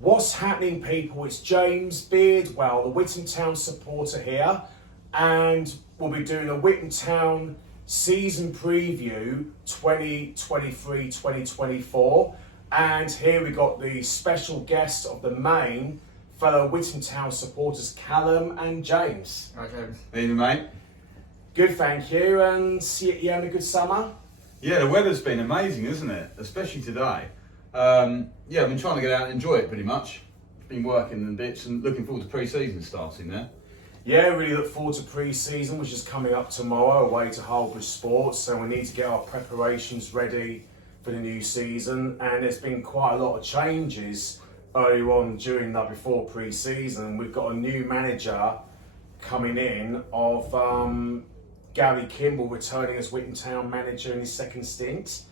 What's happening, people? It's James Beardwell, the Witham Town supporter here, and we'll be doing a Witham Town season preview 2023-2024. And here we got the special guests of the main fellow Witham Town supporters, Callum and James. Right, James. How you doing, mate? Good, thank you. And you having a good summer? Yeah, the weather's been amazing, isn't it? Especially today. Yeah, I've been trying to get out and enjoy it pretty much. Been working and bits and looking forward to pre-season starting there. Yeah, really look forward to pre-season, which is coming up tomorrow away to Holbridge Sports. So we need to get our preparations ready for the new season. And there's been quite a lot of changes earlier on before pre-season. We've got a new manager coming in of Gary Kimball returning as Witham Town manager in his second stint.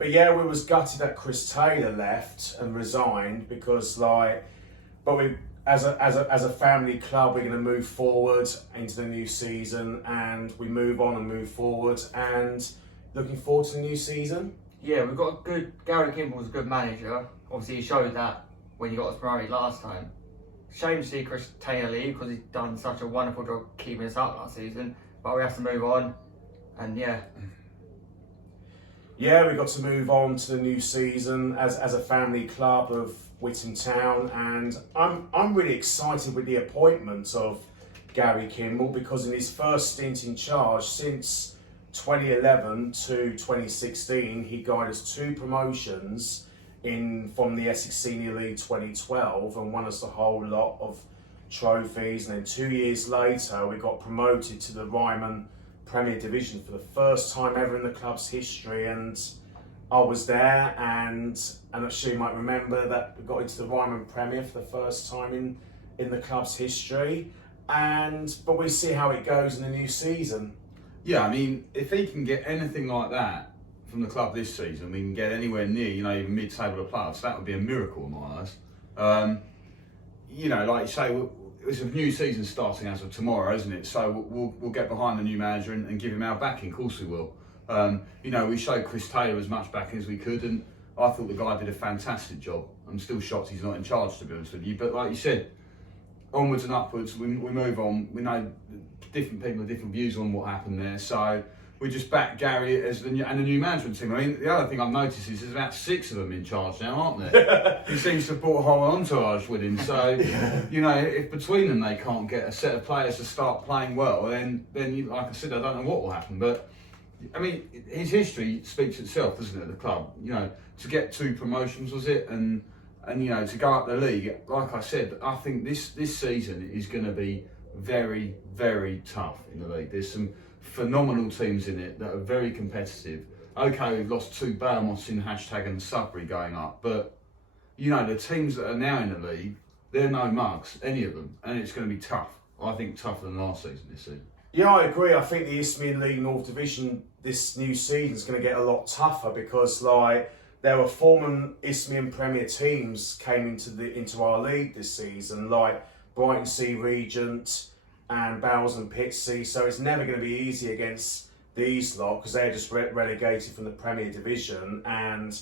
But yeah, we was gutted that Chris Taylor left and resigned because as a family club, we're going to move forward into the new season, and we move on and move forward, and looking forward to the new season. Yeah, we've got Gary Kimball's a good manager. Obviously, he showed that when he got us promoted last time. Shame to see Chris Taylor leave because he's done such a wonderful job keeping us up last season. But we have to move on, and yeah, we got to move on to the new season as a family club of Witham Town, and I'm really excited with the appointment of Gary Kimball because in his first stint in charge since 2011 to 2016, he guided us 2 promotions from the Essex Senior League 2012 and won us a whole lot of trophies. And then 2 years later, we got promoted to the Ryman Premier Division for the first time ever in the club's history. And I was there, and I'm sure you might remember that we got into the Ryman Premier for the first time in the club's history. But we'll see how it goes in the new season. Yeah, I mean, if he can get anything like that from the club this season, we can get anywhere near, even mid-table of playoffs, that would be a miracle in my eyes. Like you say, it's a new season starting as of tomorrow, isn't it? So we'll get behind the new manager and give him our backing. Of course we will. We showed Chris Taylor as much backing as we could, and I thought the guy did a fantastic job. I'm still shocked he's not in charge, to be honest with you. But like you said, onwards and upwards, we move on. We know different people have different views on what happened there, so we just back Gary as the new management team. I mean, the other thing I've noticed is there's about 6 of them in charge now, aren't there? He seems to have brought a whole entourage with him. So, if between them they can't get a set of players to start playing well, then like I said, I don't know what will happen. But I mean, his history speaks itself, doesn't it? The club, to get 2 promotions, was it, and to go up the league. Like I said, I think this season is going to be very, very tough in the league. There's some phenomenal teams in it that are very competitive. Okay, we've lost 2 Behemoths in hashtag and Sudbury going up, but the teams that are now in the league, they're no mugs, any of them, and it's going to be tough. I think tougher than last season this season. Yeah, I agree. I think the Isthmian League North Division this new season is going to get a lot tougher because there were former Isthmian Premier teams came into our league this season, like Brighton Sea Regent and Bowes and Pitsea. So it's never going to be easy against these lot because they're just relegated from the Premier Division and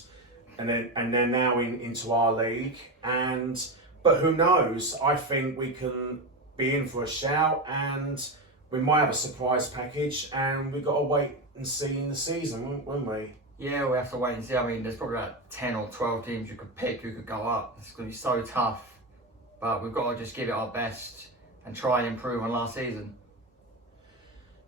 they're now into our league. But who knows? I think we can be in for a shout, and we might have a surprise package, and we've got to wait and see in the season, won't we? yeah, we have to wait and see. I mean, there's probably about 10 or 12 teams you could pick who could go up. It's going to be so tough, but we've got to just give it our best and try and improve on last season.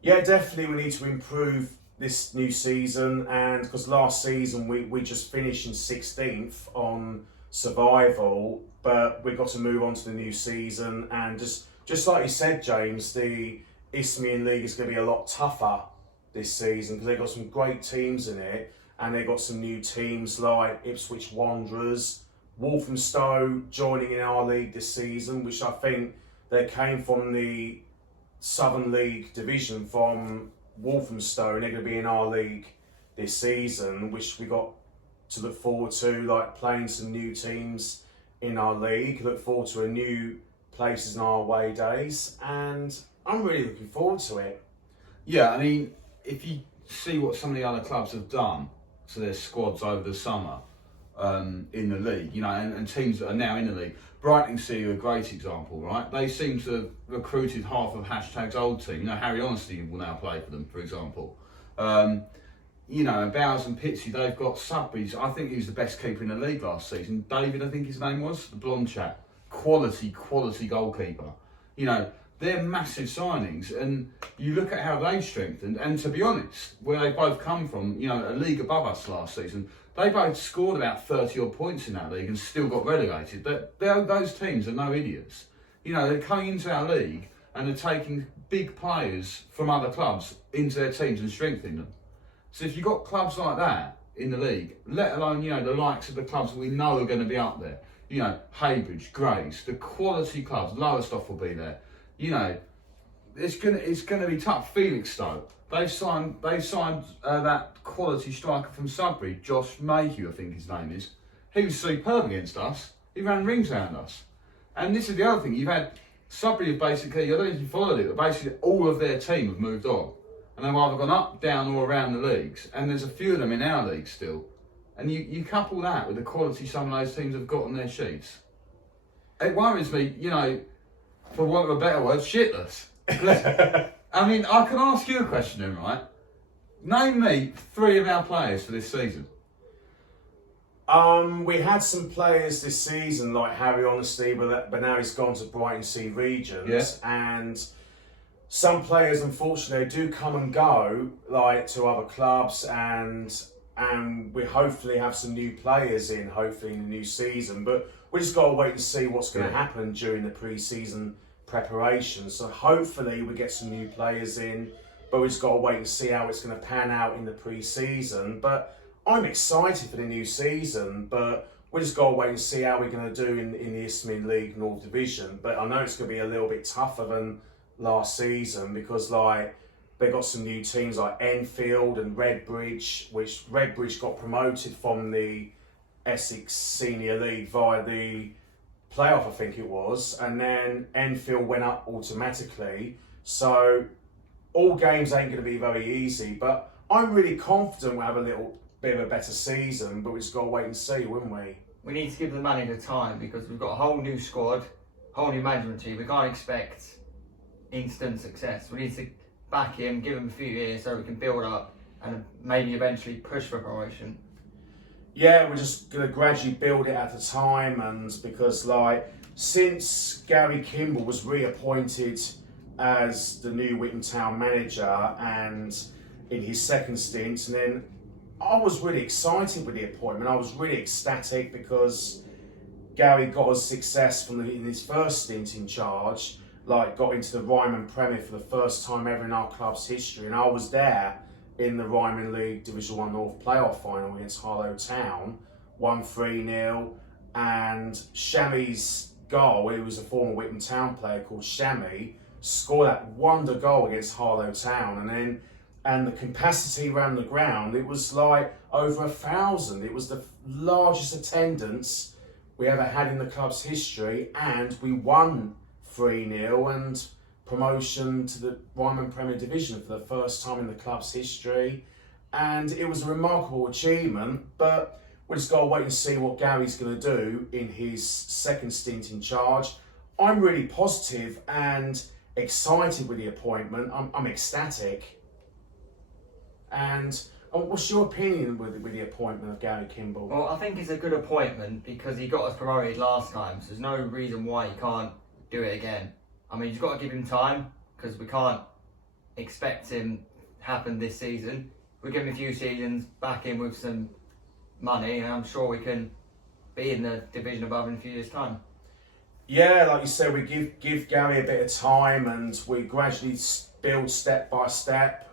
Yeah, definitely we need to improve this new season, and because last season we just finished in 16th on survival, but we've got to move on to the new season, and just like you said, James, the Isthmian League is going to be a lot tougher this season because they've got some great teams in it, and they've got some new teams like Ipswich Wanderers, Walthamstow joining in our league this season, which I think they came from the Southern League division from Walthamstow, and they're going to be in our league this season, which we got to look forward to, like playing some new teams in our league, look forward to a new places in our away days, and I'm really looking forward to it. Yeah, I mean, if you see what some of the other clubs have done to their squads over the summer, in the league, you know, and teams that are now in the league. Brighton City are a great example, right? They seem to have recruited half of # old team. You know, Harry Honesty will now play for them, for example. You know, Bowers and Pitsy, they've got Sudbury's. I think he was the best keeper in the league last season. David, I think his name was, the blonde chap. Quality goalkeeper. You know, they're massive signings, and you look at how they've strengthened. And to be honest, where they both come from, you know, a league above us last season, they both scored about 30 odd points in that league and still got relegated. Those teams are no idiots. You know, they're coming into our league and they're taking big players from other clubs into their teams and strengthening them. So if you've got clubs like that in the league, let alone, you know, the likes of the clubs that we know are going to be up there, you know, Haybridge, Grays, the quality clubs, Lowestoft will be there. You know, it's gonna be tough. Felixstowe, they've signed that quality striker from Sudbury, Josh Mayhew, I think his name is. He was superb against us. He ran rings around us. And this is the other thing. You've had Sudbury have basically, I don't know if you followed it, but basically all of their team have moved on, and they've either gone up, down, or around the leagues. And there's a few of them in our league still. And you couple that with the quality some of those teams have got on their sheets. It worries me, you know, for want of a better word, shitless. I mean, I can ask you a question then, right? Name me 3 of our players for this season. We had some players this season like Harry Honesty, but now he's gone to Brighton Sea Regions, and some players, unfortunately, do come and go, like to other clubs, and we hopefully have some new players in, hopefully in the new season. But we just got to wait and see what's going to happen during the pre-season preparation. So hopefully we get some new players in, but we just got to wait and see how it's going to pan out in the pre-season. But I'm excited for the new season, but we just got to wait and see how we're going to do in the Isthmian League North Division. But I know it's going to be a little bit tougher than last season, because like they got some new teams like Enfield and Redbridge, which Redbridge got promoted from the Essex Senior League via the playoff, I think it was, and then Enfield went up automatically. So all games ain't going to be very easy, but I'm really confident we'll have a little bit of a better season, but we just got to wait and see, wouldn't we? We need to give the manager time, because we've got a whole new squad, whole new management team. We can't expect instant success. We need to back him, give him a few years so we can build up and maybe eventually push for promotion. Yeah, we're just going to gradually build it at a time, and because like since Gary Kimball was reappointed as the new Witham Town manager and in his second stint, and then I was really excited with the appointment. I was really ecstatic because Gary got us success in his first stint in charge, like got into the Ryman Premier for the first time ever in our club's history, and I was there in the Ryman League Division 1 North playoff final against Harlow Town, won 3-0, and Shammy's goal, it was a former Witham Town player called Shammy, scored that wonder goal against Harlow Town, and the capacity around the ground, it was like over 1,000. It was the largest attendance we ever had in the club's history, and we won 3-0 and promotion to the Ryman Premier Division for the first time in the club's history. And it was a remarkable achievement, but we just got to wait and see what Gary's going to do in his second stint in charge. I'm really positive and excited with the appointment. I'm ecstatic. And what's your opinion with the appointment of Gary Kimball? Well, I think it's a good appointment because he got us promoted last time, so there's no reason why he can't do it again. I mean, you've got to give him time, because we can't expect him to happen this season. We'll give him a few seasons, back in with some money, and I'm sure we can be in the division above in a few years' time. Yeah, like you said, we give Gary a bit of time, and we gradually build step by step,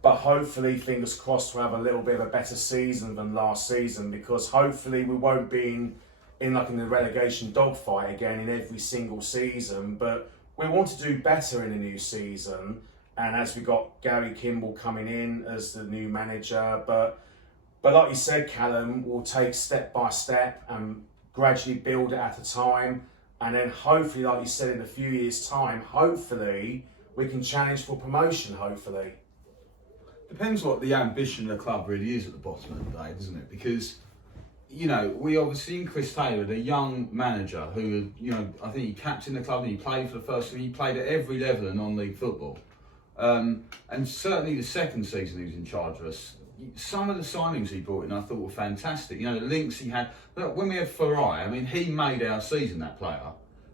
but hopefully, fingers crossed, we'll have a little bit of a better season than last season, because hopefully we won't be in the relegation dogfight again in every single season, but we want to do better in the new season. And as we got Gary Kimball coming in as the new manager, but like you said, Callum, we'll take step by step and gradually build it at a time, and then hopefully, like you said, in a few years' time, hopefully we can challenge for promotion. Hopefully, depends what the ambition of the club really is at the bottom of the day, doesn't it? Because we obviously in Chris Taylor, the young manager who, I think he captained the club and he played for the first team. He played at every level in non-league football. And certainly the second season he was in charge of us, some of the signings he brought in I thought were fantastic. The links he had. Look, when we had Farai, I mean, he made our season, that player.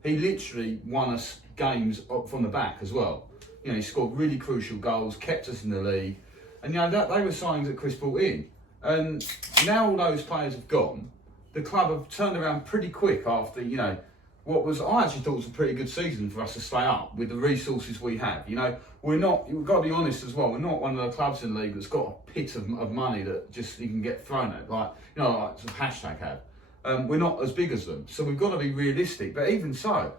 He literally won us games up from the back as well. He scored really crucial goals, kept us in the league. And they were signings that Chris brought in. And now all those players have gone, the club have turned around pretty quick after, what was, I actually thought was a pretty good season for us to stay up with the resources we have. We've got to be honest as well, we're not one of the clubs in the league that's got a pit of money that just you can get thrown at, like some hashtag have. We're not as big as them, so we've got to be realistic. But even so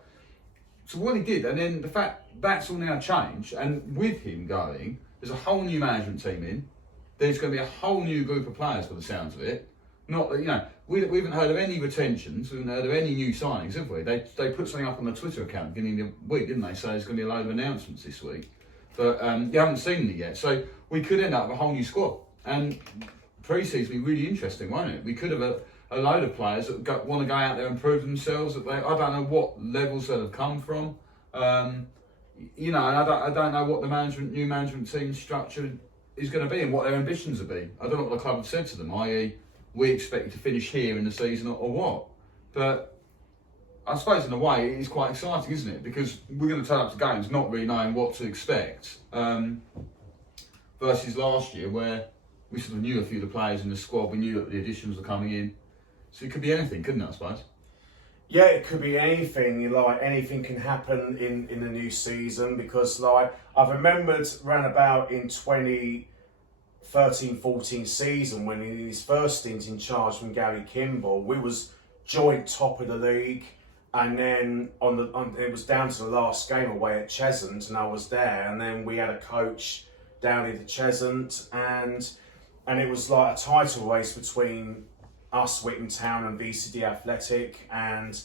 what he did, and then the fact that's all now changed, and with him going, there's a whole new management team in. There's going to be a whole new group of players, by the sounds of it. Not that we haven't heard of any retentions, we haven't heard of any new signings, have we? They put something up on the Twitter account beginning of the week, didn't they? So there's going to be a load of announcements this week, but you haven't seen it yet. So we could end up with a whole new squad, and pre-season will be really interesting, won't it? We could have a load of players that want to go out there and prove themselves. I don't know what levels they'll have come from. And I don't know what the new management team structure is going to be and what their ambitions will be. I don't know what the club have said to them, i.e. we expect to finish here in the season or what. But I suppose in a way it is quite exciting, isn't it? Because we're going to turn up to games not really knowing what to expect, versus last year where we sort of knew a few of the players in the squad, we knew that the additions were coming in. So it could be anything, couldn't it, I suppose? Yeah, it could be anything. Anything can happen in the new season, because I've remembered round about in 2013-14 season when in his first stint in charge from Gary Kimball, we was joint top of the league, and then it was down to the last game away at Cheshunt, and I was there, and then we had a coach down in Cheshunt, and it was like a title race between us, Witham Town, and VCD Athletic, and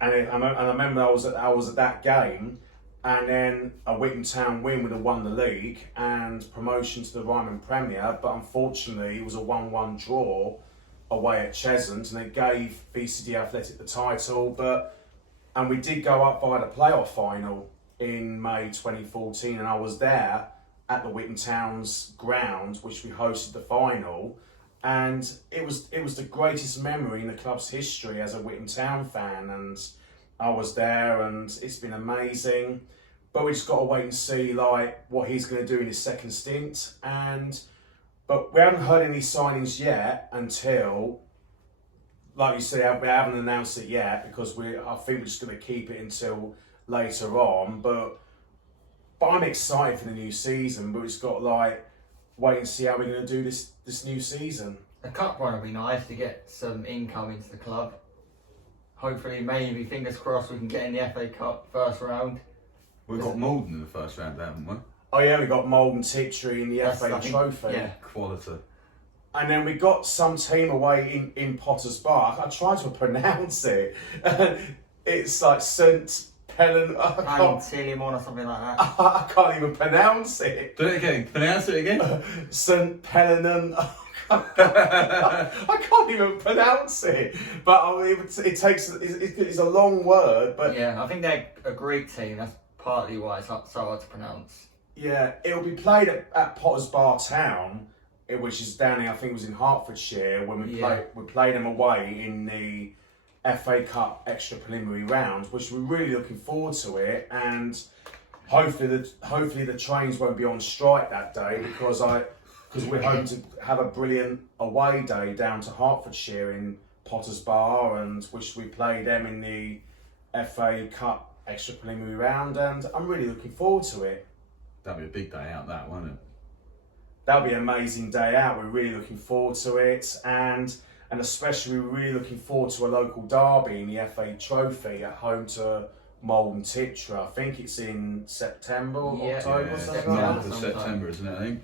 I remember I was at that game, and then a Witham Town win would have won the league and promotion to the Ryman Premier, but unfortunately it was a 1-1 draw away at Cheshunt, and it gave VCD Athletic the title. And we did go up via the playoff final in May 2014, and I was there at the Witham Town's ground, which we hosted the final. And it was the greatest memory in the club's history as a Witham Town fan, and I was there, and it's been amazing. But we just got to wait and see what he's going to do in his second stint. But we haven't heard any signings yet until, like you said, we haven't announced it yet because I think we're just going to keep it until later on. But I'm excited for the new season. But we just got to wait and see how we're going to do this new season. A cup run would be nice to get some income into the club. Hopefully, maybe, fingers crossed, we can get in the FA Cup first round. We've got Malden in the first round, haven't we? Oh yeah, we got Malden Tiptree in the FA Trophy. Yeah. Quality. And then we got some team away in Potter's Bar. I tried to pronounce it. It's like St. Helen. Antillimon or something like that. I can't even pronounce it. Do it again. Pronounce it again. St. Pelenon. I can't even pronounce it. But it takes. It's a long word. But yeah, I think they're a Greek team. That's partly why it's so hard to pronounce. Yeah, it'll be played at Potter's Bar Town, which is down here. I think it was in Hertfordshire when we played them away in the FA Cup extra preliminary round, which we're really looking forward to it. And hopefully the trains won't be on strike that day because we're hoping to have a brilliant away day down to Hertfordshire in Potter's Bar, and which we play them in the FA Cup extra preliminary round, and I'm really looking forward to it. That'll be a big day out, that, won't it? That'll be an amazing day out. We're really looking forward to it, and especially we're really looking forward to a local derby in the FA Trophy at home to Malden Tiptree. I think it's in September or October, something like that. September, isn't it? I think.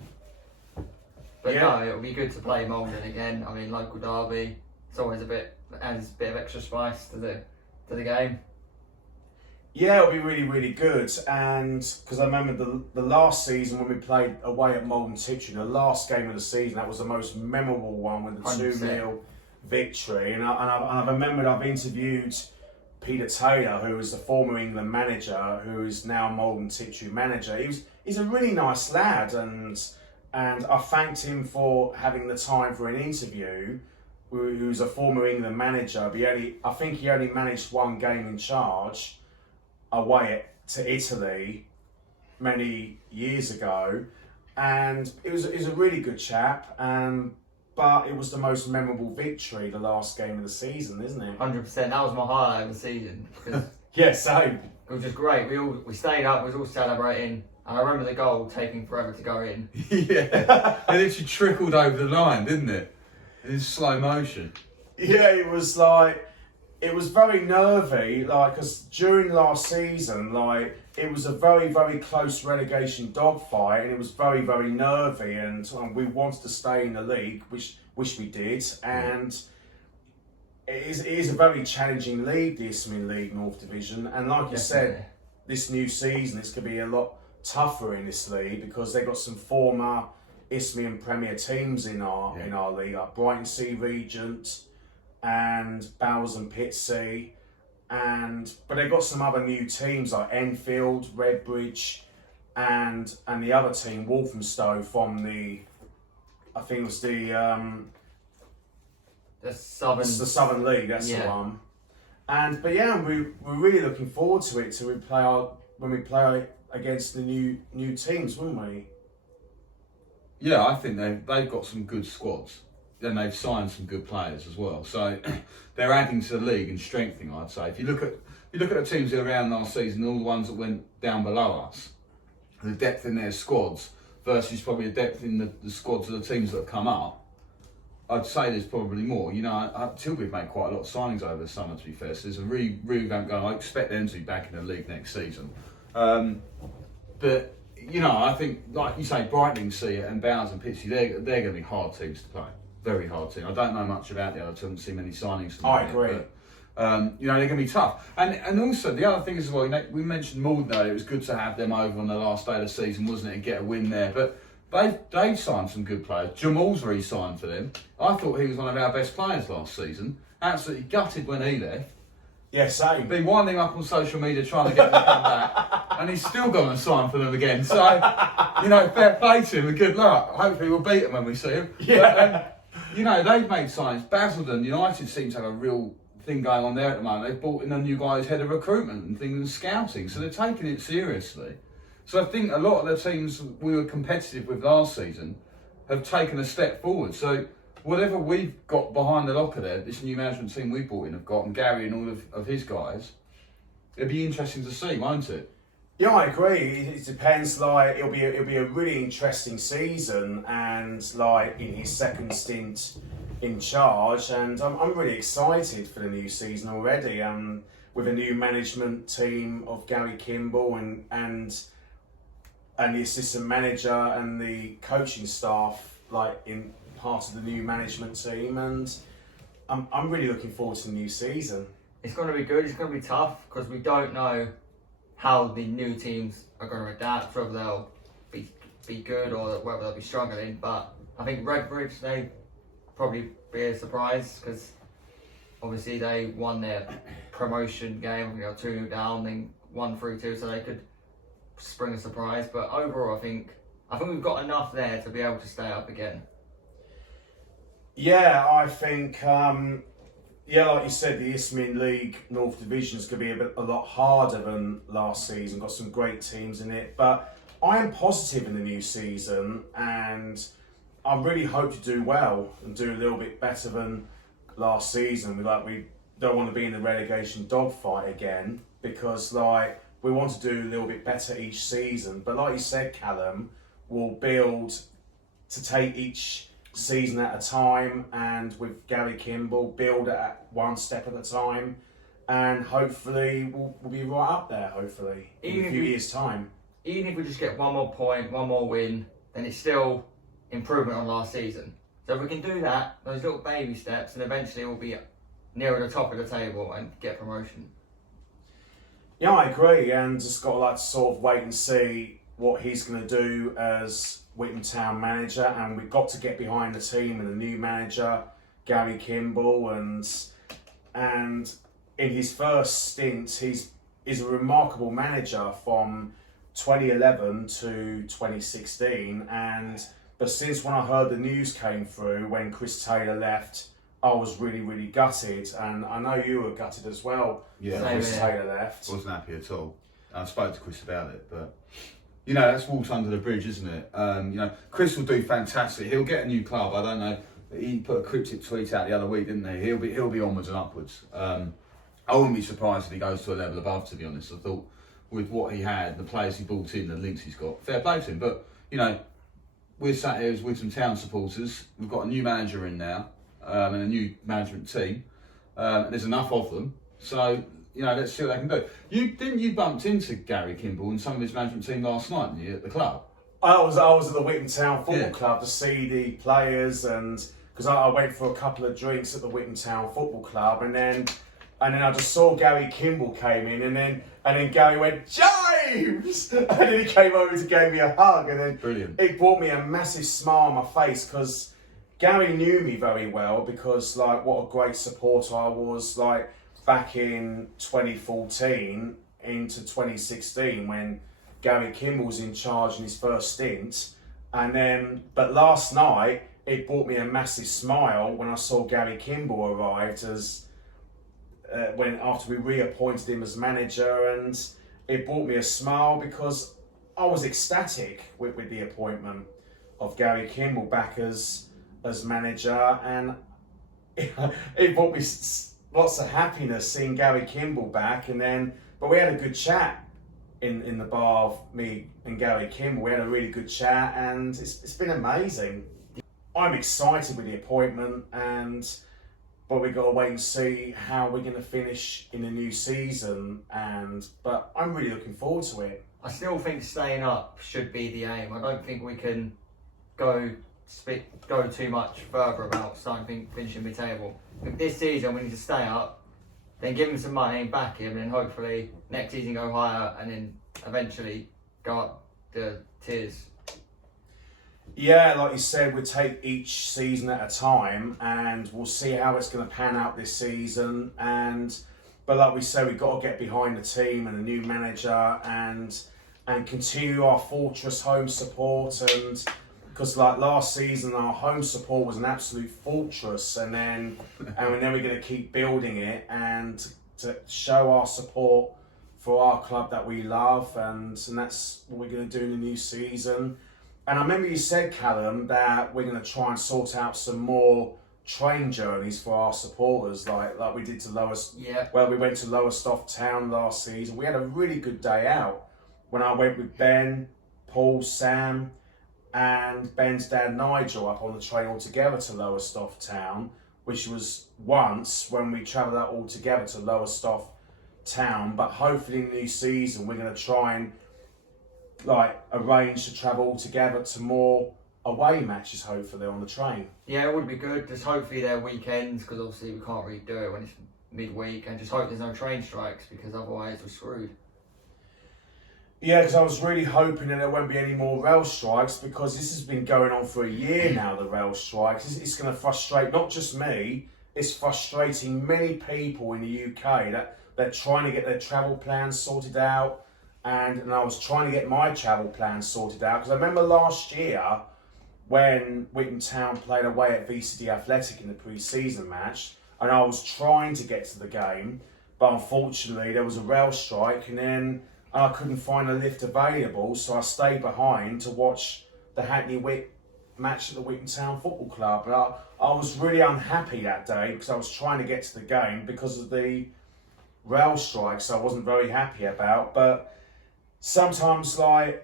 But no, it'll be good to play Malden again. I mean, local derby. It's always adds a bit of extra spice to the game. Yeah, it'll be really, really good. And because I remember the last season when we played away at Malden Tiptree, the last game of the season, that was the most memorable one with the 2-0 victory. And I remembered I've interviewed Peter Taylor, who was the former England manager, who is now Malden Tiptree manager. He's a really nice lad, and I thanked him for having the time for an interview. Who's a former England manager, but I think he only managed one game in charge away to Italy many years ago, and it was a really good chap. But it was the most memorable victory, the last game of the season, isn't it? 100%. That was my highlight of the season. Yeah, same. It was just great. We stayed up. We was all celebrating. And I remember the goal taking forever to go in. Yeah, it literally trickled over the line, didn't it? In slow motion. Yeah, it was very nervy, because during last season, it was a very, very close relegation dogfight, and it was very, very nervy, and we wanted to stay in the league, which we did, and it is a very challenging league, the Isthmian League North Division, and like you said, this new season it's going to be a lot tougher in this league because they've got some former Isthmian Premier teams in our league, like Brighton Sea Regent and Bowers and Pitsea, but they've got some other new teams like Enfield, Redbridge, and the other team Walthamstow from I think it was the Southern League. That's the one. But we're really looking forward to it when we play against the new teams, wouldn't we? Yeah, I think they've got some good squads. Then they've signed some good players as well. So they're adding to the league and strengthening, I'd say. If you look at the teams that were around last season, all the ones that went down below us, the depth in their squads versus probably the depth in the squads of the teams that have come up, I'd say there's probably more. Tilbury've made quite a lot of signings over the summer, to be fair. So there's a revamp going. I expect them to be back in the league next season. But I think, like you say, Brighton Sea and Bowers and Pitsea, they're going to be hard teams to play. Very hard team. I don't know much about the other two. I haven't seen many signings from them. I agree. But, they're going to be tough. And also, the other thing as well, we mentioned Malden earlier. It was good to have them over on the last day of the season, wasn't it, and get a win there. But they've signed some good players. Jamal's re-signed for them. I thought he was one of our best players last season. Absolutely gutted when he left. Yeah, same. Been winding up on social media trying to get him to come back, and he's still gone and signed for them again. So, fair play to him and good luck. Hopefully we'll beat him when we see him. Yeah. But, they've made signings. Basildon United seem to have a real thing going on there at the moment. They've brought in a new guy who's head of recruitment and things and scouting, so they're taking it seriously. So I think a lot of the teams we were competitive with last season have taken a step forward. So whatever we've got behind the locker there, this new management team we brought in have got, and Gary and all of his guys, it'll be interesting to see, won't it? Yeah, I agree. It depends. It'll be a really interesting season, and in his second stint in charge, and I'm really excited for the new season already. With a new management team of Gary Kimball and the assistant manager and the coaching staff, in part of the new management team, and I'm really looking forward to the new season. It's going to be good. It's going to be tough because we don't know how the new teams are going to adapt, whether they'll be good or whether they'll be struggling. But I think Redbridge, they probably be a surprise because obviously they won their promotion game, 2-0 down, then 1-3-2, so they could spring a surprise. But overall, I think we've got enough there to be able to stay up again. Yeah, I think. Like you said, the Isthmian League North Division is going to be a lot harder than last season. Got some great teams in it, but I am positive in the new season, and I really hope to do well and do a little bit better than last season. We don't want to be in the relegation dogfight again because we want to do a little bit better each season. But like you said, Callum, we'll build to take each season at a time, and with Gary Kimball, build at one step at a time, and hopefully we'll be right up there, hopefully, in a few years' time. Even if we just get one more point, one more win, then it's still improvement on last season. So if we can do that, those little baby steps, and eventually we'll be nearer the top of the table and get promotion. Yeah, I agree, and just got to sort of wait and see what he's going to do as Witham Town manager, and we've got to get behind the team and the new manager Gary Kimball, and in his first stint, he's a remarkable manager from 2011 to 2016, but since when I heard the news came through when Chris Taylor left, I was really, really gutted, and I know you were gutted as well. Yeah, when Chris Taylor left. Wasn't happy at all. I spoke to Chris about it, but that's water under the bridge, isn't it? Chris will do fantastic. He'll get a new club. I don't know. He put a cryptic tweet out the other week, didn't he? He'll be onwards and upwards. I wouldn't be surprised if he goes to a level above. To be honest, I thought with what he had, the players he brought in, the links he's got, fair play to him. But we're sat here as Witham Town supporters. We've got a new manager in now. And a new management team. There's enough of them, so let's see what they can do. You bumped into Gary Kimball and some of his management team last night, didn't you, at the club? I was at the Witham Town Football Club to see the players, and because I went for a couple of drinks at the Witham Town Football Club, and then I just saw Gary Kimball came in, and then Gary went, "James!" and then he came over to give me a hug, and then Brilliant. It brought me a massive smile on my face because Gary knew me very well, because what a great supporter I was back in 2014 into 2016 when Gary Kimball was in charge in his first stint, but last night it brought me a massive smile when I saw Gary Kimball arrived after we reappointed him as manager, and it brought me a smile because I was ecstatic with the appointment of Gary Kimball back as manager, and it brought me lots of happiness seeing Gary Kimball back. But we had a good chat in the bar, me and Gary Kimball. We had a really good chat, and it's been amazing. I'm excited with the appointment, but we've got to wait and see how we're going to finish in the new season. But I'm really looking forward to it. I still think staying up should be the aim. I don't think we can go too much further about finishing mid-table. If this season we need to stay up, then give him some money and back him, and then hopefully next season go higher, and then eventually go up the tiers. Yeah, like you said, we'll take each season at a time, and we'll see how it's going to pan out this season. But like we said, we've got to get behind the team and the new manager, and continue our fortress home support, because last season our home support was an absolute fortress, and then we're going to keep building it and to show our support for our club that we love, and that's what we're going to do in the new season. And I remember you said, Callum, that we're going to try and sort out some more train journeys for our supporters, like we did to we went to Lowestoft Town last season. We had a really good day out when I went with Ben, Paul, Sam, and Ben's dad Nigel up on the train all together to Lowestoft Town, which was once when we travelled out all together to Lowestoft Town. But hopefully in the new season we're going to try and arrange to travel all together to more away matches, hopefully on the train. Yeah, it would be good. Just hopefully they're weekends, because obviously we can't really do it when it's midweek, and just hope there's no train strikes, because otherwise we're screwed. Yeah, because I was really hoping that there won't be any more rail strikes, because this has been going on for a year now, the rail strikes. It's going to frustrate not just me, it's frustrating many people in the UK that they're trying to get their travel plans sorted out, and I was trying to get my travel plans sorted out, because I remember last year when Witham Town played away at VCD Athletic in the pre-season match, and I was trying to get to the game, but unfortunately there was a rail strike, and I couldn't find a lift available, so I stayed behind to watch the Hackney Wick match at the Witham Town Football Club. But I was really unhappy that day because I was trying to get to the game because of the rail strikes. I wasn't very happy about. But sometimes, I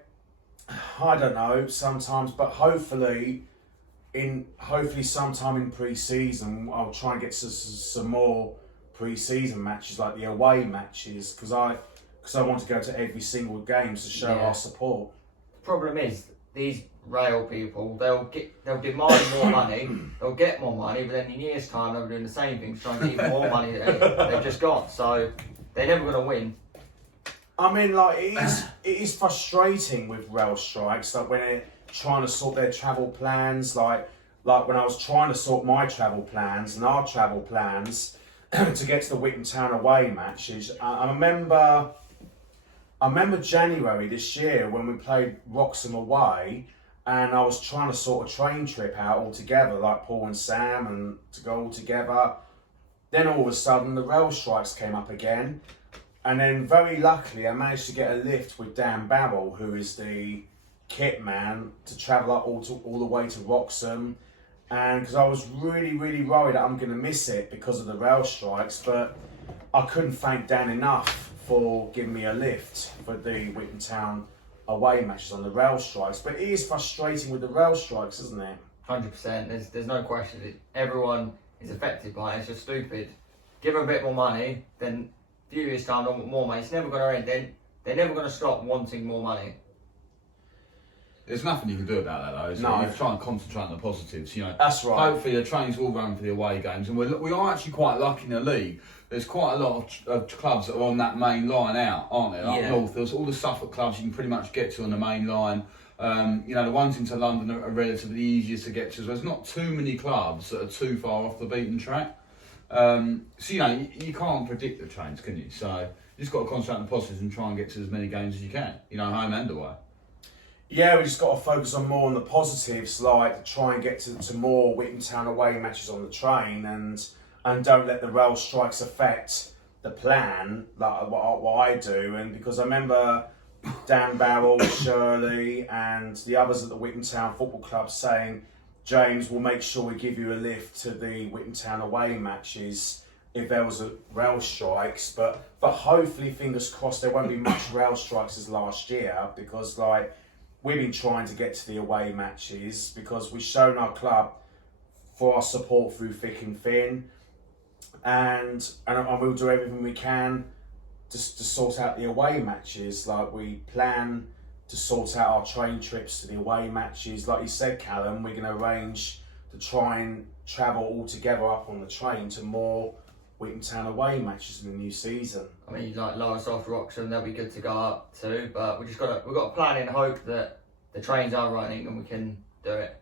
don't know, but hopefully sometime in pre-season I'll try and get some more pre-season matches, like the away matches, because I want to go to every single game to show our support. The problem is, these rail people, they'll demand more money, they'll get more money, but then in a year's time they'll be doing the same thing to try and get even more money that they've just got. So they're never going to win. I mean, it is frustrating with rail strikes, when they're trying to sort their travel plans, like like when I was trying to sort my travel plans and our travel plans to get to the Witham Town away matches, I remember January this year when we played Wroxham away, and I was trying to sort a train trip out all together, like Paul and Sam, and to go all together. Then all of a sudden the rail strikes came up again, and then very luckily I managed to get a lift with Dan Barrell, who is the kit man, to travel up all the way to Wroxham. And because I was really worried that I'm going to miss it because of the rail strikes, but I couldn't thank Dan enough for giving me a lift for the Witham Town away matches on the rail strikes. But it is frustrating with the rail strikes, isn't it? 100%. There's no question. Everyone is affected by it. It's just stupid. Give them a bit more money, then a few years time, they want more money. It's never going to end. They're never going to stop wanting more money. There's nothing you can do about that though. So No. you try and concentrate on the positives. You know, That's right. Hopefully the trains will run for the away games, and we are actually quite lucky in the league. There's quite a lot of clubs that are on that main line out, aren't there? Up north, there's all the Suffolk clubs you can pretty much get to on the main line. You know, the ones into London are relatively easier to get to. So there's not too many clubs that are too far off the beaten track. So you know, you can't predict the trains, can you? So you just got to concentrate on the positives and try and get to as many games as you can. You know, home and away. Yeah, we just got to focus on more on the positives, like try and get to more Witham Town away matches on the train, and don't let the rail strikes affect the plan, like what I do. And because I remember Dan Barrell, Shirley, and the others at the Witham Town Football Club saying, James, we'll make sure we give you a lift to the Witham Town away matches if there was a rail strikes, but hopefully, fingers crossed, there won't be much rail strikes as last year, because like we've been trying to get to the away matches because we've shown our club for our support through thick and thin, and we'll do everything we can to sort out the away matches. Like we plan to sort out our train trips to the away matches. Like you said, Callum, we're going to arrange to try and travel all together up on the train to more Witham Town away matches in the new season. I mean, like Lowestoft, Wroxham, they'll be good to go up to, but we've got to plan in hope that the trains are running and we can do it.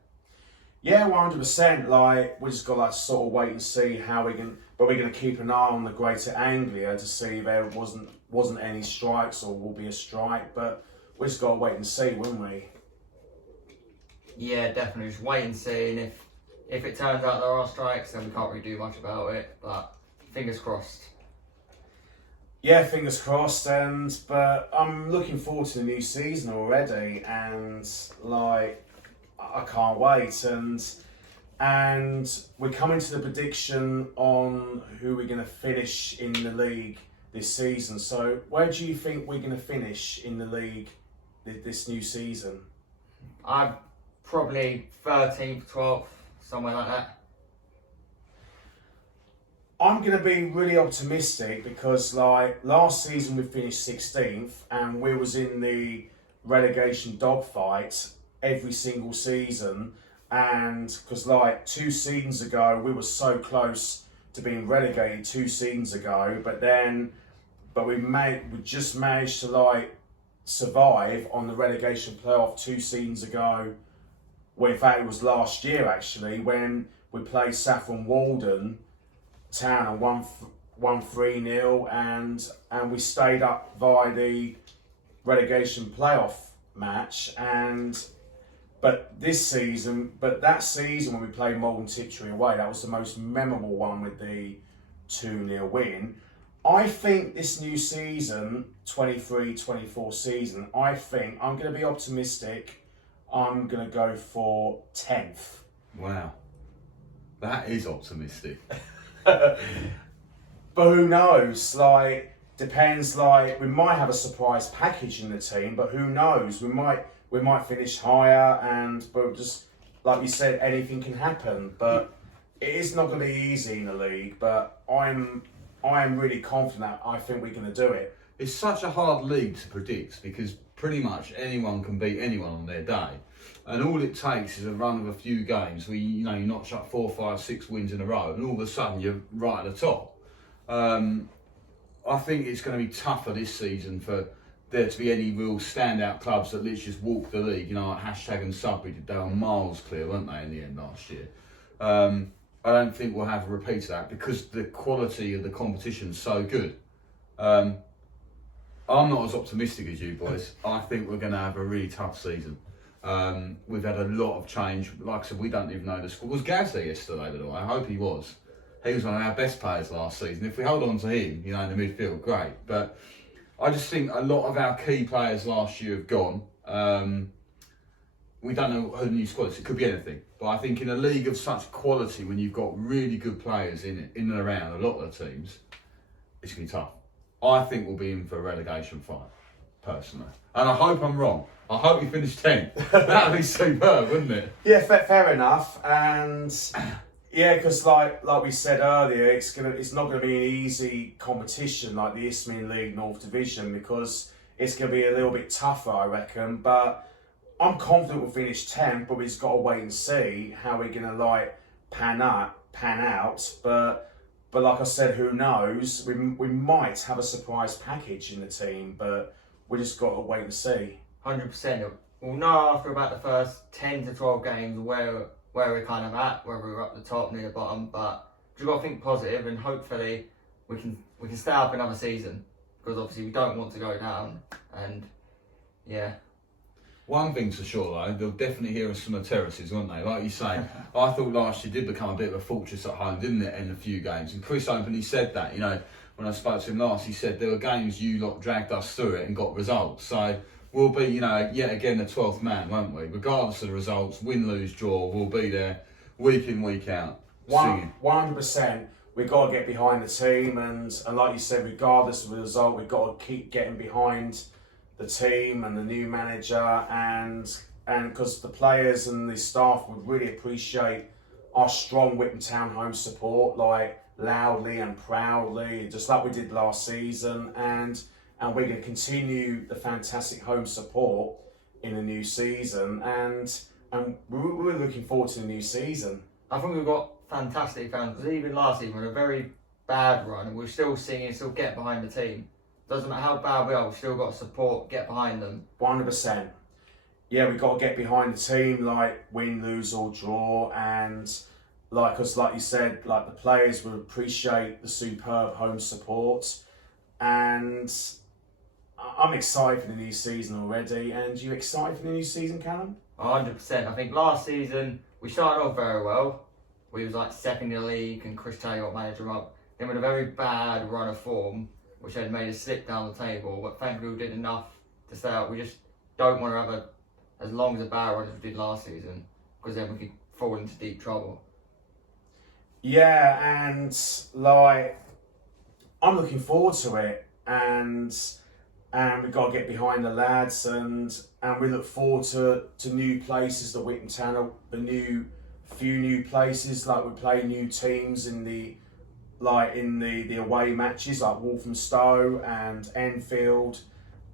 Yeah, 100%. Like we just got to like sort of wait and see how we can. But we're going to keep an eye on the Greater Anglia to see if there wasn't any strikes or will be a strike. But we just got to wait and see, won't we? Yeah, definitely. Just wait and see. And if it turns out there are strikes, then we can't really do much about it. But fingers crossed. Yeah, fingers crossed. But I'm looking forward to the new season already, and like I can't wait. And we're coming to the prediction on who we're going to finish in the league this season. So where do you think we're going to finish in the league this new season? I'm probably 13th, 12th, somewhere like that. I'm going to be really optimistic because like last season we finished 16th and we was in the relegation dogfight every single season. And because like 2 seasons ago we were so close to being relegated 2 seasons ago, but we just managed to like survive on the relegation playoff 2 seasons ago. Well, in fact it was last year actually when we played Saffron Walden Town and won 3-0 and we stayed up via the relegation playoff match. But that season when we played Malden Tiptree away, that was the most memorable one with the 2-0 win. I think this new season, 23-24 season, I think I'm going to be optimistic. I'm going to go for 10th. Wow, that is optimistic. But who knows? Like, depends. Like, we might have a surprise package in the team, but who knows? We might finish higher, but just like you said, anything can happen. But it is not going to be easy in the league. But I am really confident. I think we're going to do it. It's such a hard league to predict because pretty much anyone can beat anyone on their day, and all it takes is a run of a few games where you notch up 4, 5, 6 wins in a row, and all of a sudden you're right at the top. I think it's going to be tougher this season for there to be any real standout clubs that literally just walk the league. You know, like Hashtag and Sudbury did, they were miles clear, weren't they, in the end last year? I don't think we'll have a repeat of that because the quality of the competition is so good. I'm not as optimistic as you boys. I think we're going to have a really tough season. We've had a lot of change. Like I said, we don't even know the score. Was Gaz there yesterday, by the way? I hope he was. He was one of our best players last season. If we hold on to him, you know, in the midfield, great. But I just think a lot of our key players last year have gone. We don't know who the new squad is. It could be anything. But I think in a league of such quality, when you've got really good players in and around a lot of the teams, it's going to be tough. I think we'll be in for a relegation fight, personally. And I hope I'm wrong. I hope we finish 10th. That would be superb, wouldn't it? Yeah, fair enough. And yeah, because like we said earlier, it's not gonna be an easy competition like the Isthmian League North Division, because it's gonna be a little bit tougher, I reckon. But I'm confident we'll finish 10th, but we've just got to wait and see how we're gonna like pan out. But like I said, who knows? We might have a surprise package in the team, but we just got to wait and see. 100%. We'll know after about the first 10 to 12 games where we're kind of at, whether we're up the top, near the bottom. But we've got to think positive, and hopefully we can stay up another season, because obviously we don't want to go down. And yeah. One thing's for sure though, they'll definitely hear us from the terraces, won't they? Like you say, I thought last year did become a bit of a fortress at home, didn't it, in a few games? And Chris openly said that, you know, when I spoke to him last, he said there were games you lot dragged us through it and got results. So we'll be, you know, yet again the 12th man, won't we? Regardless of the results, win, lose, draw, we'll be there week in, week out, singing. 100%. We've got to get behind the team, and like you said, regardless of the result, we've got to keep getting behind the team and the new manager, and because the players and the staff would really appreciate our strong Witham Town home support, like loudly and proudly, just like we did last season, and we're going to continue the fantastic home support in the new season, and we're looking forward to the new season. I think we've got fantastic fans, because even last season we had a very bad run, and we're still singing, still get behind the team. Doesn't matter how bad we are, we've still got to support, get behind them. 100%. Yeah, we've got to get behind the team, like win, lose or draw, and like you said, like the players will appreciate the superb home support, and I'm excited for the new season already. And you excited for the new season, Callum? 100%. I think last season we started off very well. We was like second in the league, and Chris Taylor got manager up. Then we had a very bad run of form, which had made us slip down the table, but thankfully we did enough to stay up. We just don't want to have as long as a bad run as we did last season, because then we could fall into deep trouble. Yeah, and like I'm looking forward to it, and we've got to get behind the lads, and we look forward to new places that Witham Town, the few new places, like we play new teams in the away matches, like Walthamstow and Enfield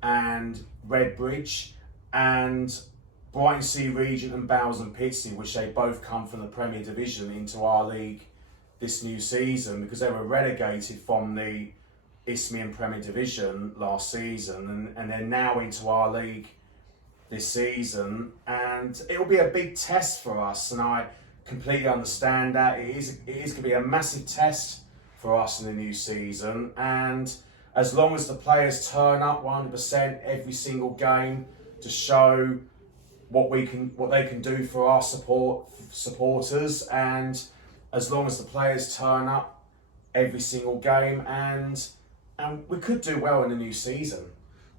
and Redbridge, and Brighton Sea Regent and Bowes and Pittsney, which they both come from the Premier Division into our league this new season, because they were relegated from the Isthmian Premier Division last season, and they're now into our league this season, and it'll be a big test for us, and I completely understand that. It is going to be a massive test for us in the new season, and as long as the players turn up 100% every single game to show what they can do for our supporters, and as long as the players turn up every single game, and we could do well in the new season.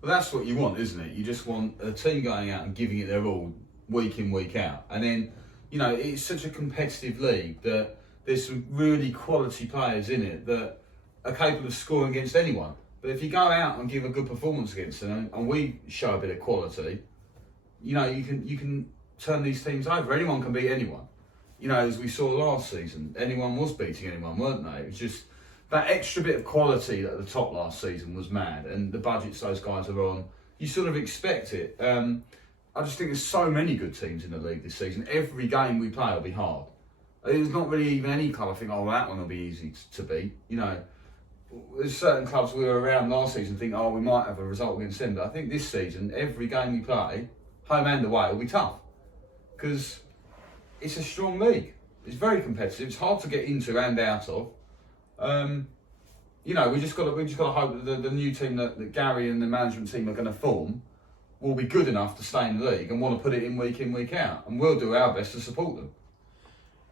Well, that's what you want, isn't it? You just want a team going out and giving it their all week in, week out, and then, you know, it's such a competitive league that there's some really quality players in it that are capable of scoring against anyone. But if you go out and give a good performance against them, and we show a bit of quality, you know, you can turn these teams over. Anyone can beat anyone. You know, as we saw last season, anyone was beating anyone, weren't they? It was just that extra bit of quality at the top last season was mad, and the budgets those guys are on, you sort of expect it. I just think there's so many good teams in the league this season. Every game we play will be hard. There's not really even any club I think, oh, that one will be easy to beat. You know, there's certain clubs we were around last season think, oh, we might have a result against them. But I think this season, every game we play, home and away, will be tough because it's a strong league. It's very competitive. It's hard to get into and out of. You know, we just got to hope that the new team that Gary and the management team are going to form will be good enough to stay in the league and want to put it in, week out, and we'll do our best to support them.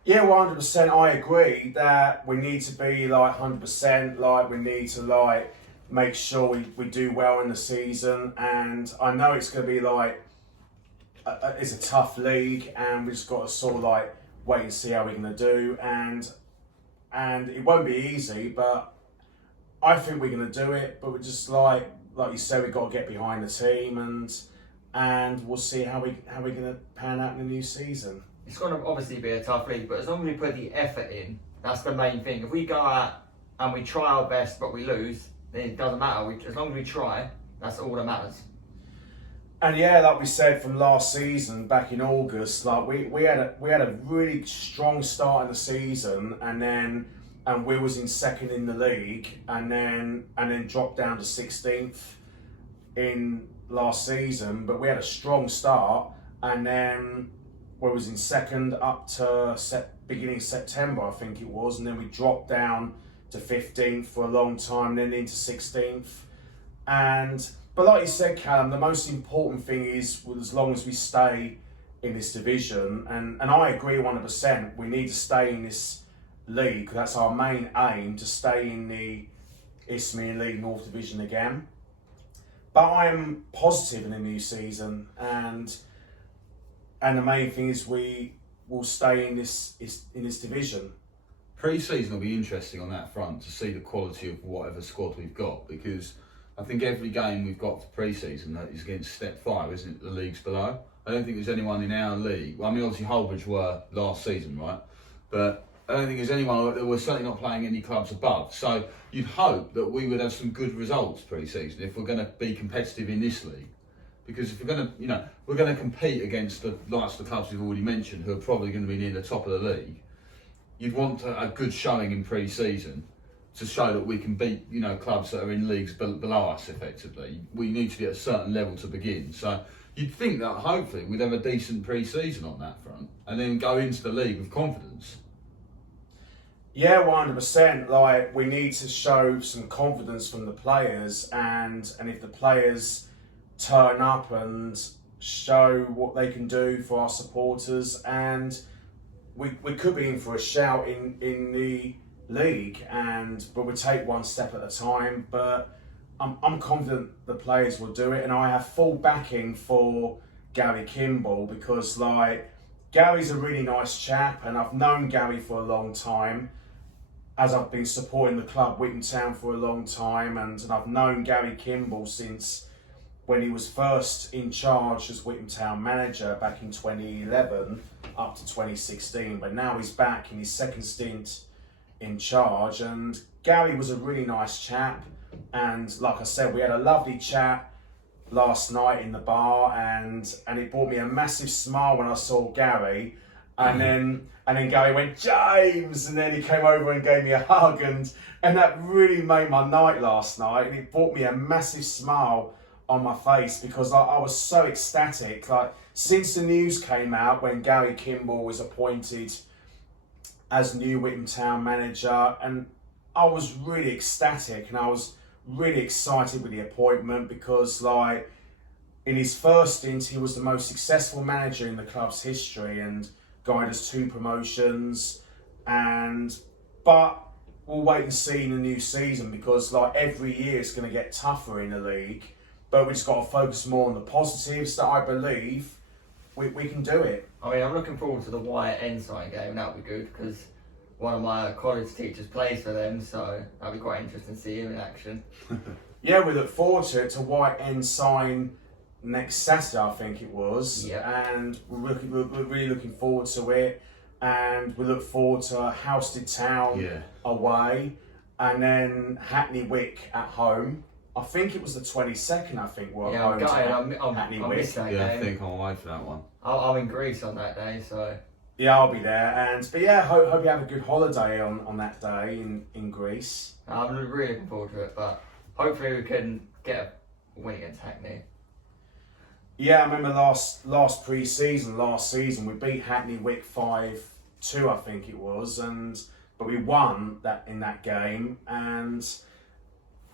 Yeah, 100%. I agree that we need to be like 100%. Like we need to like make sure we do well in the season, and I know it's going to be like it's a tough league, and we just got to sort of like wait and see how we're going to do, and it won't be easy, but I think we're going to do it. But we're just like you said, we've got to get behind the team, and we'll see how we're going to pan out in the new season. It's going to obviously be a tough league, but as long as we put the effort in, that's the main thing. If we go out and we try our best but we lose, then it doesn't matter. As long as we try, that's all that matters. And yeah, like we said from last season, back in August, like we had a really strong start in the season, and we was in second in the league, and then dropped down to 16th in last season. But we had a strong start, and then we was in second up to beginning of September, I think it was, and then we dropped down to 15th for a long time, then into 16th. But like you said, Callum, the most important thing is, well, as long as we stay in this division, and I agree 100%, we need to stay in this league, because that's our main aim, to stay in the Isthmian League North Division again. But I'm positive in the new season, and the main thing is we will stay in this division. Pre-season will be interesting on that front to see the quality of whatever squad we've got, because I think every game we've got for pre-season that is against Step 5, isn't it? The leagues below. I don't think there's anyone in our league. Well, I mean, obviously Holbridge were last season, right? But I don't think there's anyone. We're certainly not playing any clubs above. So you'd hope that we would have some good results pre-season if we're going to be competitive in this league. Because if we're going to, we're going to compete against the likes of the clubs we've already mentioned, who are probably going to be near the top of the league. You'd want a good showing in pre-season to show that we can beat, clubs that are in leagues below us effectively. We need to be at a certain level to begin. So you'd think that hopefully we'd have a decent pre-season on that front, and then go into the league with confidence. Yeah, 100%. Like, we need to show some confidence from the players, and if the players turn up and show what they can do for our supporters, and we could be in for a shout in the league, but we take one step at a time. But I'm confident the players will do it, and I have full backing for Gary Kimball, because Gary's a really nice chap, and I've known Gary for a long time, as I've been supporting the club Witham Town for a long time, and I've known Gary Kimball since when he was first in charge as Witham Town manager back in 2011 up to 2016. But now he's back in his second stint in charge, and Gary was a really nice chap, and like I said, we had a lovely chat last night in the bar, and it brought me a massive smile when I saw Gary, and then Gary went, "James," and then he came over and gave me a hug, and that really made my night last night, and it brought me a massive smile on my face, because I was so ecstatic. Since the news came out when Gary Kimball was appointed as new Witham Town manager, and I was really ecstatic, and I was really excited with the appointment, because in his first stint he was the most successful manager in the club's history and guided us 2 promotions, but we'll wait and see in the new season, because every year it's going to get tougher in the league, but we just got to focus more on the positives that I believe we can do it. I mean, I'm looking forward to the Wyatt Ensign game. That'll be good, because one of my college teachers plays for them, so that'll be quite interesting to see him in action. Yeah, we look forward to it, to Wyatt Ensign next Saturday, I think it was. Yeah. And we're really looking forward to it, and we look forward to Housted Town away, and then Hackney Wick at home. I think it was the 22nd, I think, we're home to Hackney Wick. Missed that Yeah, game. I think I'm away for that one. I'm in Greece on that day, so... Yeah, I'll be there. But yeah, hope you have a good holiday on that day in Greece. I'm really looking forward to it, but hopefully we can get a win against Hackney. Yeah, I remember last pre-season, last season, we beat Hackney Wick 5-2, I think it was, but we won that in that game, and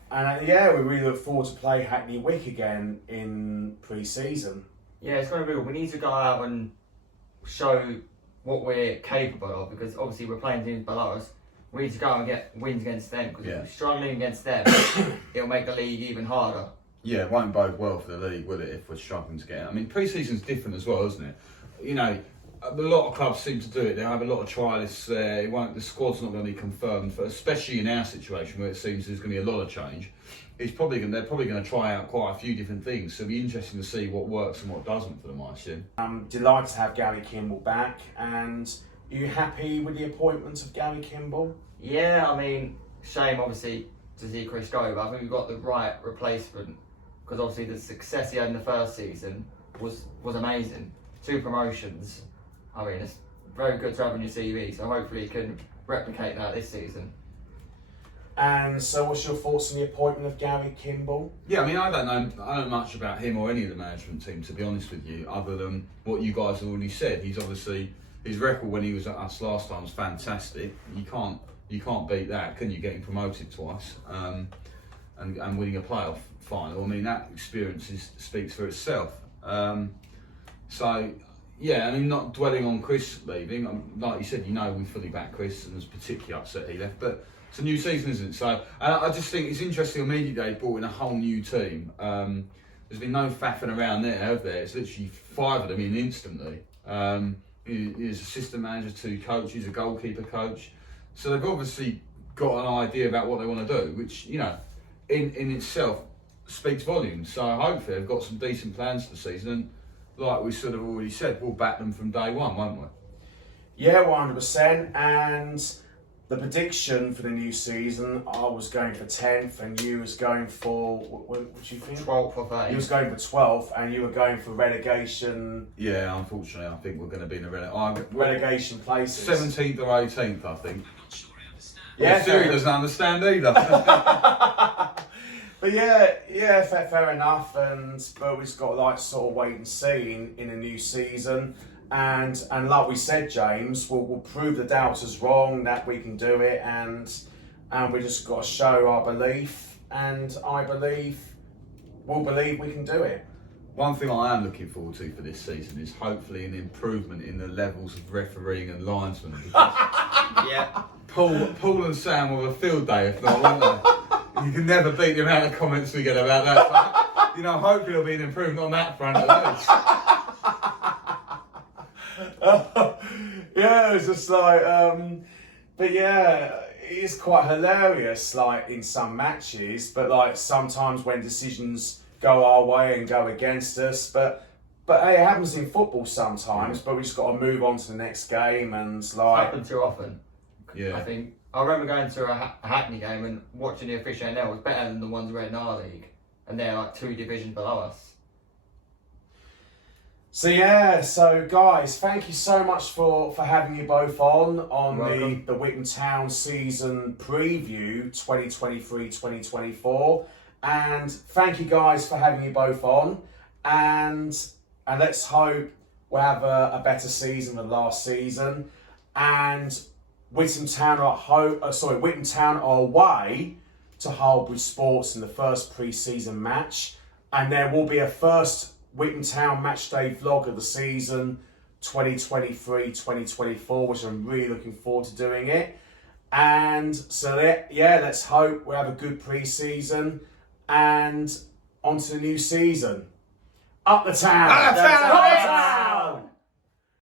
yeah, we really look forward to play Hackney Wick again in pre-season. Yeah, it's going to be. We need to go out and show what we're capable of, because obviously we're playing teams below us. We need to go out and get wins against them, because if we're struggling against them, it'll make the league even harder. Yeah, it won't bode well for the league, will it, if we're struggling to get it? I mean, pre-season's different as well, isn't it? You know, a lot of clubs seem to do it. They have a lot of trialists there. The squad's not going to be confirmed, especially in our situation where it seems there's going to be a lot of change. They're probably going to try out quite a few different things. So it'll be interesting to see what works and what doesn't for them, I assume. I'm delighted to have Gary Kimball back, and are you happy with the appointment of Gary Kimball? Yeah, I mean, shame obviously to see Chris go, but I think we've got the right replacement, because obviously the success he had in the first season was amazing. 2 promotions. I mean, it's very good to have on your CV, so hopefully he can replicate that this season. And so what's your thoughts on the appointment of Gary Kimball? Yeah, I mean, I don't know much about him or any of the management team, to be honest with you, other than what you guys have already said. He's obviously, his record when he was at us last time was fantastic. You can't beat that, can you? Getting promoted twice and winning a playoff final. I mean, that experience speaks for itself. So, yeah, I mean, not dwelling on Chris leaving. Like you said, we fully back Chris, and was particularly upset he left. But it's a new season, isn't it? So, I just think it's interesting. On media day, brought in a whole new team. There's been no faffing around there, have there? It's literally 5 of them in instantly. He's assistant manager, 2 coaches, a goalkeeper coach. So they've obviously got an idea about what they want to do, which, in itself speaks volumes. So hopefully they've got some decent plans for the season. And like we sort of already said, we'll back them from day one, won't we? Yeah, 100%. And the prediction for the new season, I was going for 10th, and you was going for, what do you think? 12th or 13th. You was going for 12th, and you were going for relegation. Yeah, unfortunately, I think we're going to be in the relegation places. 17th or 18th, I think. Yeah, Siri doesn't understand either. But yeah, fair enough. But we've just got to sort of wait and see in a new season. And like we said, James, we'll prove the doubters wrong that we can do it, and we just got to show our belief. And I we'll believe we can do it. One thing I am looking forward to for this season is hopefully an improvement in the levels of refereeing and linesmen. Yeah. Paul and Sam will have a field day if not, won't they? You can never beat the amount of comments we get about that. But, hopefully there'll be an improvement on that front at least. Yeah, it's just but yeah, it's quite hilarious, in some matches, but sometimes when decisions go our way and go against us, but hey, it happens in football sometimes, but we just got to move on to the next game, and happens too often. Yeah. I think I remember going to a Hackney game and watching the officiating there was better than the ones we had in our league, and they're 2 divisions below us. So yeah, so guys, thank you so much for having you both on the Witham Town season preview 2023-2024, and thank you guys for having you both on, and let's hope we'll have a better season than last season. And Witham Town are away to Harbury Sports in the first pre-season match, and there will be a first Witham Town matchday vlog of the season 2023-2024, which I'm really looking forward to doing it. And so let's hope we have a good pre-season and on to the new season. Up the town! Up the town!